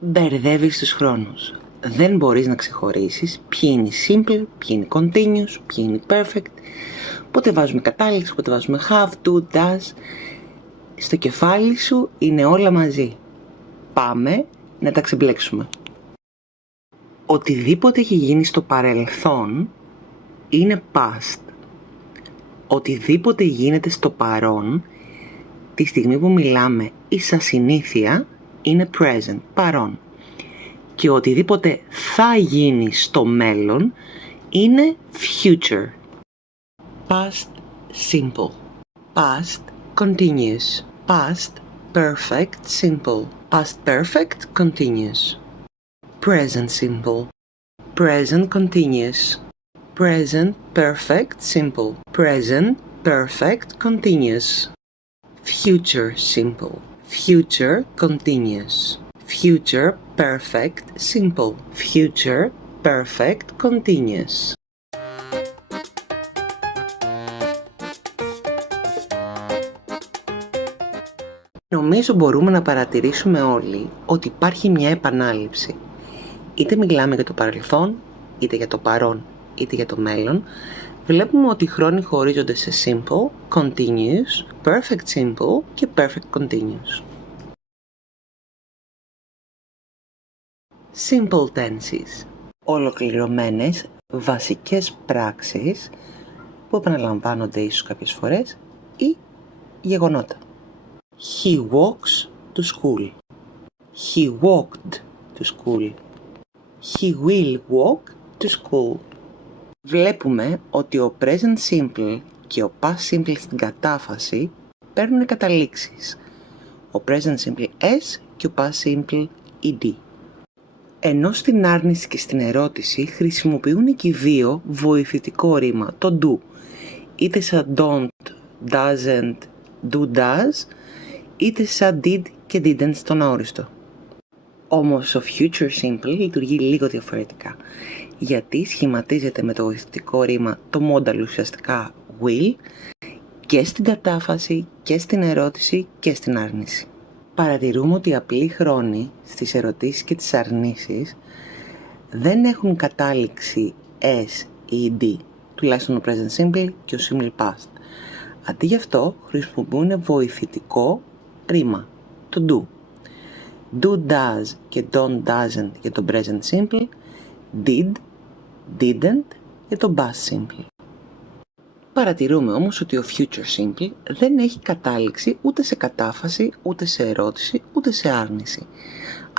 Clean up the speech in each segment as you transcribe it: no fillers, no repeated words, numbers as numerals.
Μπερδεύεις τους χρόνους. Δεν μπορείς να ξεχωρίσεις ποιοι είναι simple, ποιοι είναι continuous, ποιοι είναι perfect. Πότε βάζουμε κατάληξη, πότε βάζουμε have, do, does. Στο κεφάλι σου είναι όλα μαζί. Πάμε να τα ξεμπλέξουμε. Οτιδήποτε έχει γίνει στο παρελθόν είναι past. Οτιδήποτε γίνεται στο παρόν, τη στιγμή που μιλάμε ή σαν συνήθεια, είναι present, παρόν. Και οτιδήποτε θα γίνει στο μέλλον είναι future. Past simple. Past continuous. Past perfect simple. Past perfect continuous. Present simple. Present continuous. Present perfect simple. Present perfect continuous. Future simple. Future continuous. Future perfect simple. Future perfect continuous. Νομίζω μπορούμε να παρατηρήσουμε όλοι ότι υπάρχει μια επανάληψη. Είτε μιλάμε για το παρελθόν, είτε για το παρόν, είτε για το μέλλον, βλέπουμε ότι οι χρόνοι χωρίζονται σε simple, continuous, perfect simple και perfect continuous. Simple tenses. Ολοκληρωμένες βασικές πράξεις που επαναλαμβάνονται ίσως κάποιες φορές ή γεγονότα. He walks to school. He walked to school. He will walk to school. Βλέπουμε ότι ο present simple και ο past simple στην κατάφαση παίρνουν καταλήξεις. Ο present simple S και ο past simple ED. Ενώ στην άρνηση και στην ερώτηση χρησιμοποιούν και οι δύο βοηθητικό ρήμα, το do. Είτε σαν don't, doesn't, do, does, είτε σαν did και didn't στον αόριστο. Όμως ο future simple λειτουργεί λίγο διαφορετικά, γιατί σχηματίζεται με το βοηθητικό ρήμα το modal ουσιαστικά will και στην κατάφαση και στην ερώτηση και στην άρνηση. Παρατηρούμε ότι οι απλοί χρόνοι στις ερωτήσεις και τις αρνήσεις δεν έχουν κατάληξη S ή D, τουλάχιστον ο present simple και ο simple past. Αντί γι' αυτό χρησιμοποιούν βοηθητικό ρήμα, το do. Do, does και don't, doesn't για το present simple, did, didn't για το past simple. Παρατηρούμε όμως ότι ο future simple δεν έχει κατάληξη ούτε σε κατάφαση, ούτε σε ερώτηση, ούτε σε άρνηση.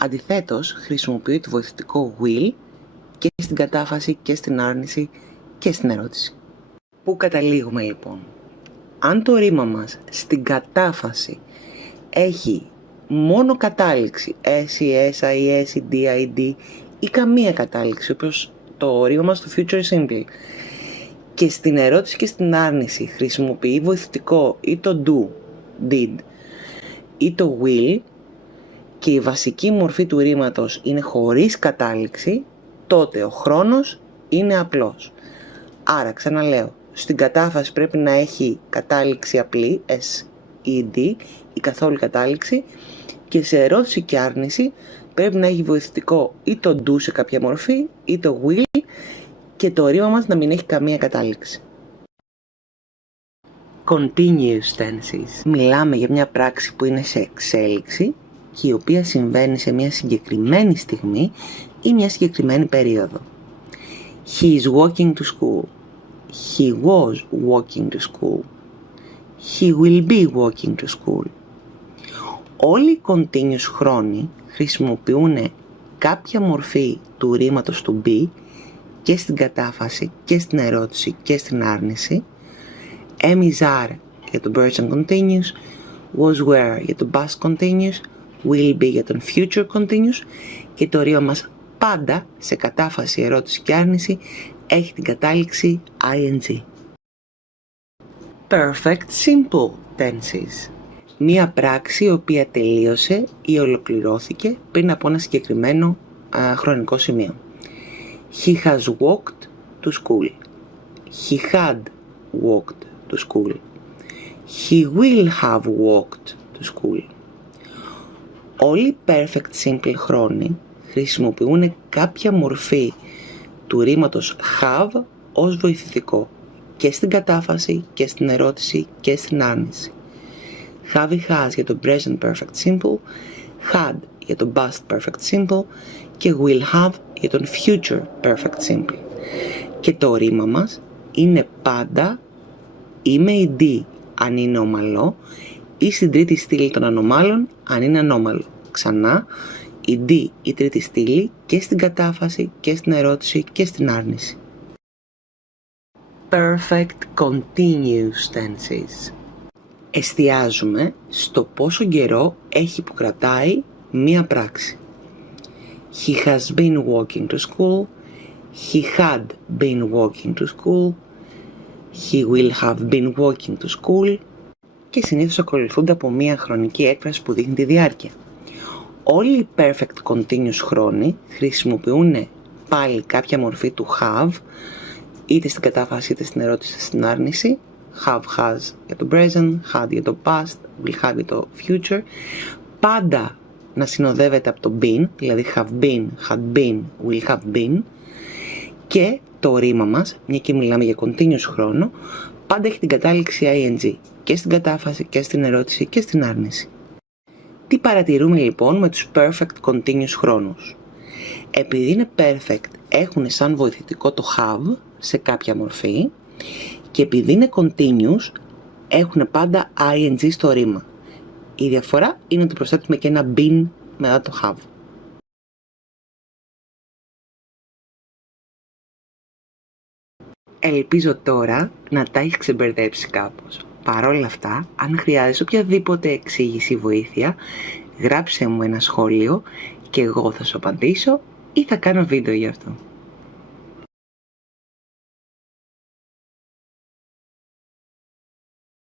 Αντιθέτως, χρησιμοποιεί το βοηθητικό will και στην κατάφαση και στην άρνηση και στην ερώτηση. Πού καταλήγουμε λοιπόν? Αν το ρήμα μας στην κατάφαση έχει μόνο κατάληξη S ή SI ή S ή D ή D ή καμία κατάληξη, όπως το ρήμα μας στο future simple, και στην ερώτηση και στην άρνηση χρησιμοποιεί βοηθητικό ή το do, did ή το will και η βασική μορφή του ρήματος είναι χωρίς κατάληξη, τότε ο χρόνος είναι απλός. Άρα ξαναλέω, στην κατάφαση πρέπει να έχει κατάληξη απλή, S ή D ή καθόλου κατάληξη, και σε ερώτηση και άρνηση πρέπει να έχει βοηθητικό ή το do σε κάποια μορφή ή το will και το ρήμα μας να μην έχει καμία κατάληξη. Continuous tenses. Μιλάμε για μια πράξη που είναι σε εξέλιξη και η οποία συμβαίνει σε μια συγκεκριμένη στιγμή ή μια συγκεκριμένη περίοδο. He is walking to school. He was walking to school. He will be walking to school. Όλοι οι continuous χρόνοι χρησιμοποιούν κάποια μορφή του ρήματος του be και στην κατάφαση και στην ερώτηση και στην άρνηση. Am is are για το present continuous, was were για το past continuous, will be για τον future continuous και το ρήμα μας πάντα σε κατάφαση, ερώτηση και άρνηση έχει την κατάληξη ing. Perfect simple tenses. Μία πράξη η οποία τελείωσε ή ολοκληρώθηκε πριν από ένα συγκεκριμένο χρονικό σημείο. He has walked to school. He had walked to school. He will have walked to school. Όλοι οι perfect simple χρόνοι χρησιμοποιούν κάποια μορφή του ρήματος have ως βοηθητικό και στην κατάφραση και στην ερώτηση και στην άρνηση. Have ή has για το present perfect simple, had για το past perfect simple και will have για τον future perfect simple. Και το ρήμα μας είναι πάντα ή με ed αν είναι ομαλό ή στην τρίτη στήλη των ανομάλων αν είναι ανώμαλο. Ξανά, ed η τρίτη στήλη και στην κατάφραση και στην ερώτηση και στην άρνηση. Perfect continuous tenses. Εστιάζουμε στο πόσο καιρό έχει που κρατάει μία πράξη. He has been walking to school. He had been walking to school. He will have been walking to school. Και συνήθως ακολουθούνται από μία χρονική έκφραση που δείχνει τη διάρκεια. Όλοι οι perfect continuous χρόνοι χρησιμοποιούν πάλι κάποια μορφή του have, είτε στην κατάφραση είτε στην ερώτηση είτε στην άρνηση. Have, has για το present, had για το past, will have για το future. Πάντα να συνοδεύεται από το been, δηλαδή have been, had been, will have been. Και το ρήμα μας, μια και μιλάμε για continuous χρόνο, πάντα έχει την κατάληξη ing και στην κατάφραση και στην ερώτηση και στην άρνηση. Τι παρατηρούμε λοιπόν με τους perfect continuous χρόνους? Επειδή είναι perfect, έχουν σαν βοηθητικό το have σε κάποια μορφή και επειδή είναι continuous, έχουν πάντα ing στο ρήμα. Η διαφορά είναι ότι προσθέτουμε και ένα been μετά το have. Ελπίζω τώρα να τα έχεις ξεμπερδέψει κάπως. Παρ' όλα αυτά, αν χρειάζεσαι οποιαδήποτε εξήγηση ή βοήθεια, γράψε μου ένα σχόλιο και εγώ θα σου απαντήσω ή θα κάνω βίντεο γι' αυτό.